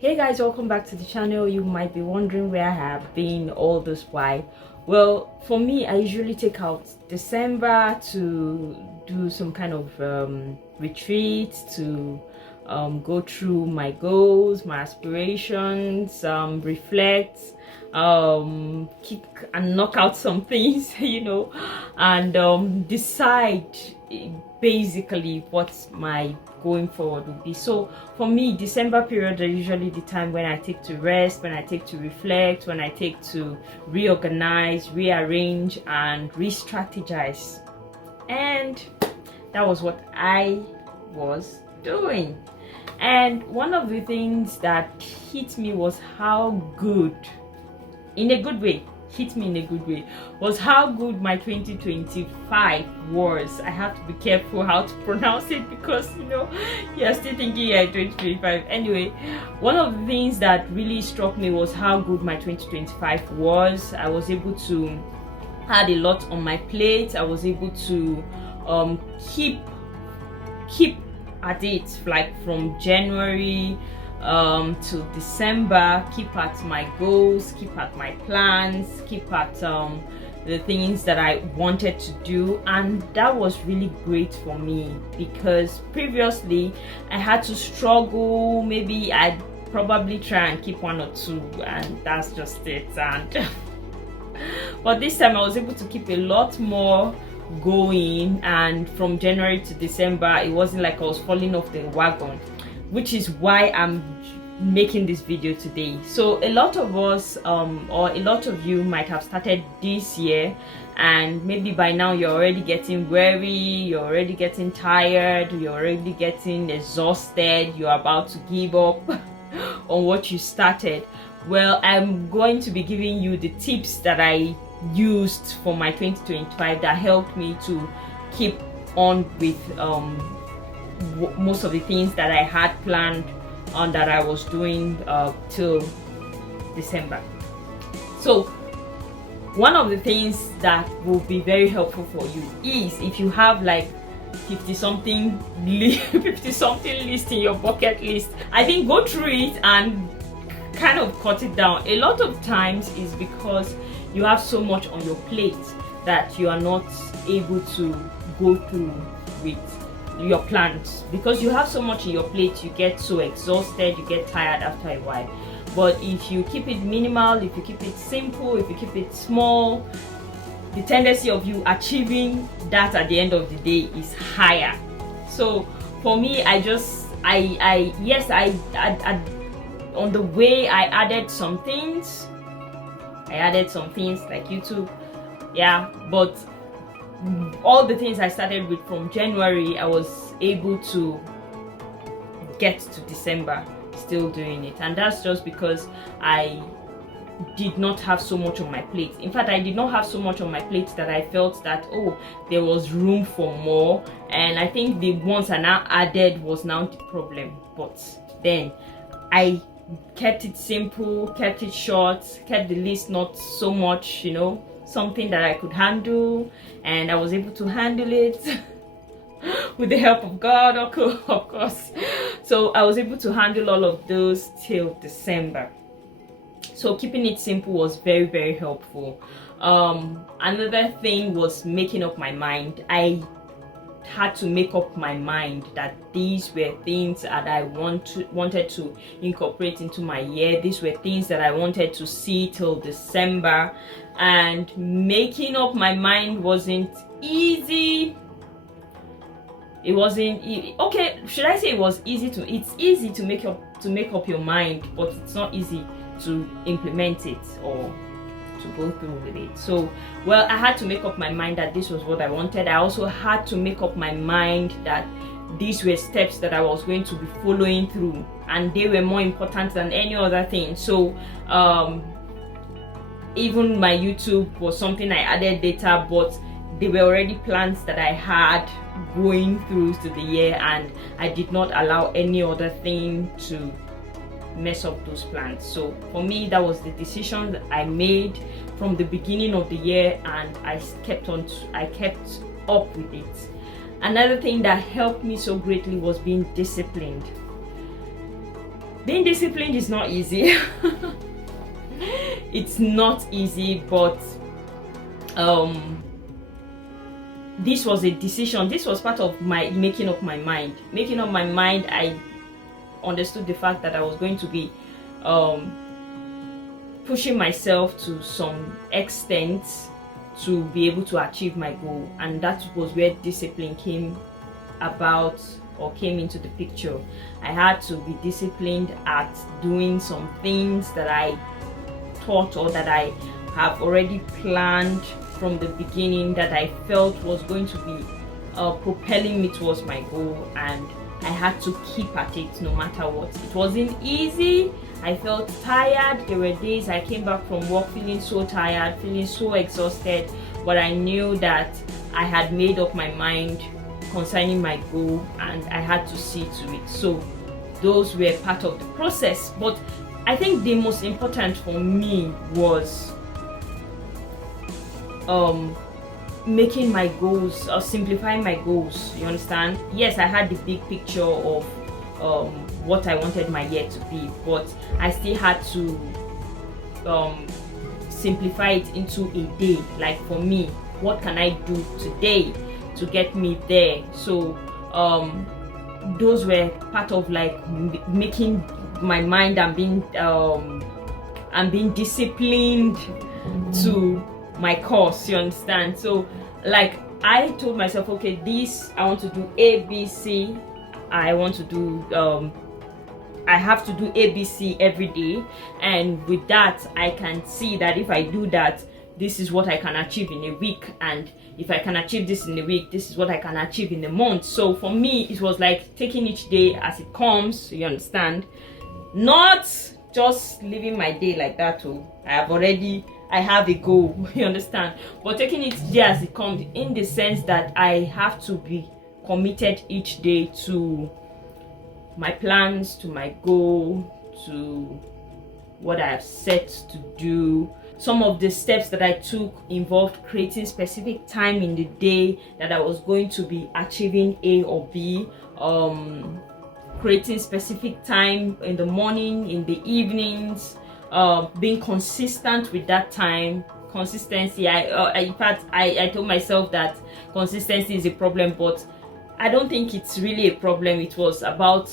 Hey guys, welcome back to the channel. You might be wondering where I have been all this while. Well, for me, I usually take out December to do some kind of retreat, to go through my goals, my aspirations, reflect, kick and knock out some things, and decide basically what my going forward will be. So for me, December period are usually the time when I take to rest, when I take to reflect, when I take to reorganize, rearrange, and re-strategize. And that was what I was doing. And one of the things that hit me was how good, in a good way, was how good my 2025 was. I have to be careful how to pronounce it because you're still thinking you're 2025. Anyway, one of the things that really struck me was how good my 2025 was. I was able to had a lot on my plate. I was able to keep at it, like from January to December, keep at my goals, keep at my plans, keep at the things that I wanted to do. And that was really great for me because previously I had to struggle. Maybe I'd probably try and keep one or two, and that's just it. And but this time I was able to keep a lot more going, and from January to December it wasn't like I was falling off the wagon, which is why I'm making this video today. So a lot of us or a lot of you might have started this year, and maybe by now you're already getting weary, you're already getting tired, you're already getting exhausted, you're about to give up on what you started. Well, I'm going to be giving you the tips that I used for my 2025 that helped me to keep on with most of the things that I had planned on that I was doing till December. So one of the things that will be very helpful for you is if you have like 50 something list in your bucket list, I think go through it and kind of cut it down. A lot of times is because you have so much on your plate that you are not able to go through with your plans. Because you have so much in your plate, you get so exhausted, you get tired after a while. But if you keep it minimal, if you keep it simple, if you keep it small, the tendency of you achieving that at the end of the day is higher. So for me, I on the way I added some things like YouTube, but all the things I started with from January, I was able to get to December still doing it. And that's just because I did not have so much on my plate. In fact, I did not have so much on my plate that I felt that there was room for more, and I think the ones I now added was now the problem. But then I kept it simple, kept it short, kept the list not so much, something that I could handle, and I was able to handle it with the help of God, of course. So I was able to handle all of those till December. So keeping it simple was very, very helpful. Another thing was making up my mind. I had to make up my mind that these were things that I wanted to incorporate into my year. These were things that I wanted to see till December, and making up my mind wasn't easy. It wasn't okay, should I say it was easy to it's easy to make up your mind, but it's not easy to implement it or to go through with it. So I had to make up my mind that this was what I wanted. I also had to make up my mind that these were steps that I was going to be following through, and they were more important than any other thing. So even my YouTube was something I added later, but they were already plans that I had going through to the year, and I did not allow any other thing to mess up those plans. So for me, that was the decision that I made from the beginning of the year, and I kept up with it. Another thing that helped me so greatly was being disciplined. being disciplined is not easy. It's not easy, but this was a decision. This was part of my making up my mind. I understood the fact that I was going to be pushing myself to some extent to be able to achieve my goal, and that was where discipline came about, or came into the picture. I had to be disciplined at doing some things that I thought, or that I have already planned from the beginning, that I felt was going to be propelling me towards my goal, and I had to keep at it no matter what. It wasn't easy. I felt tired. There were days I came back from work feeling so tired, feeling so exhausted, but I knew that I had made up my mind concerning my goal, and I had to see to it. So those were part of the process. But I think the most important for me was making my goals, or simplifying my goals. You understand? Yes, I had the big picture of what I wanted my year to be, but I still had to simplify it into a day. Like, for me, what can I do today to get me there? So those were part of like making my mind and being disciplined to my course. You understand? So like, I told myself, okay, this, I want to do A, B, C. I want to do I have to do ABC every day, and with that I can see that if I do that, this is what I can achieve in a week, and if I can achieve this in a week, this is what I can achieve in a month. So for me, it was like taking each day as it comes. You understand? Not just living my day like that. I have a goal. You understand? But taking each day as it comes, in the sense that I have to be committed each day to my plans, to my goal, to what I have set to do. Some of the steps that I took involved creating specific time in the day that I was going to be achieving A or B, creating specific time in the morning, in the evenings, being consistent with that time. Consistency, in fact, I told myself that consistency is a problem, but I don't think it's really a problem. It was about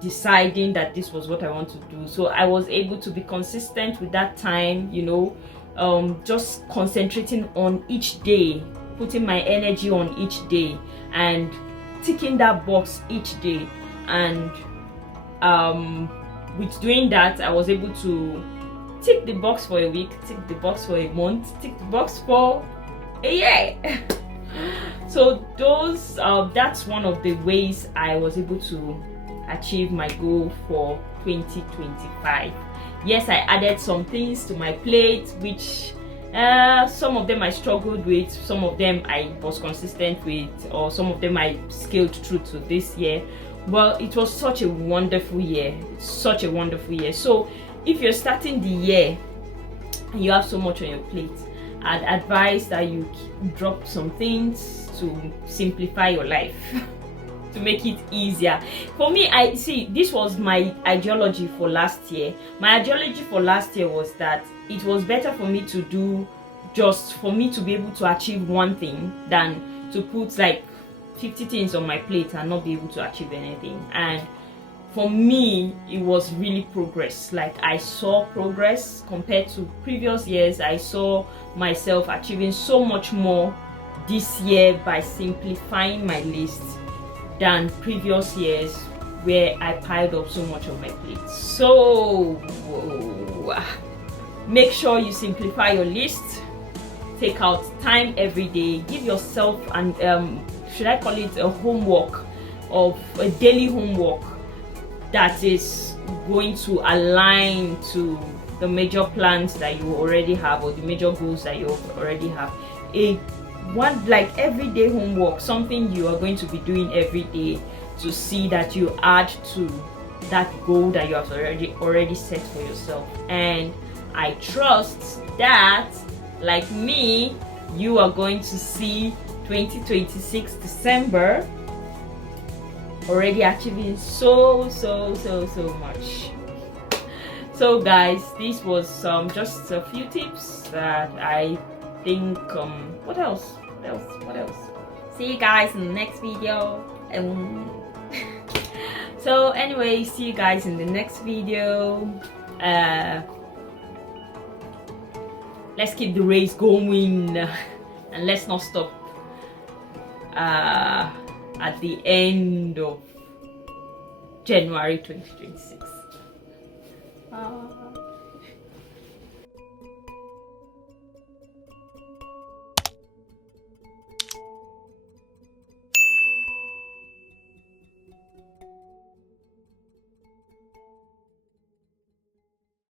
deciding that this was what I want to do. So I was able to be consistent with that time, you know, just concentrating on each day, putting my energy on each day, and ticking that box each day. And with doing that, I was able to tick the box for a week, tick the box for a month, tick the box for a year. So those that's one of the ways I was able to achieve my goal for 2025. Yes, I added some things to my plate, which some of them I struggled with, some of them I was consistent with, or some of them I scaled through to this year. Well, it was such a wonderful year. Such a wonderful year. So if you're starting the year and you have so much on your plate, I'd advise that you drop some things to simplify your life, to make it easier. For me, I see, this was my ideology for last year. My ideology for last year was that it was better for me to do, just for me to be able to achieve one thing, than to put like 50 things on my plate and not be able to achieve anything. And for me, it was really progress. Like, I saw progress compared to previous years. I saw myself achieving so much more this year by simplifying my list than previous years where I piled up so much on my plate. So make sure you simplify your list. Take out time every day. Give yourself an should I call it a homework, of a daily homework that is going to align to the major plans that you already have, or the major goals that you already have. Like everyday homework, something you are going to be doing every day to see that you add to that goal that you have already set for yourself. And I trust that, like me, you are going to see 2026 December already achieving so much. So guys, this was just a few tips that I think what else? See you guys in the next video. So anyway, see you guys in the next video. Let's keep the race going and let's not stop at the end of January 2026.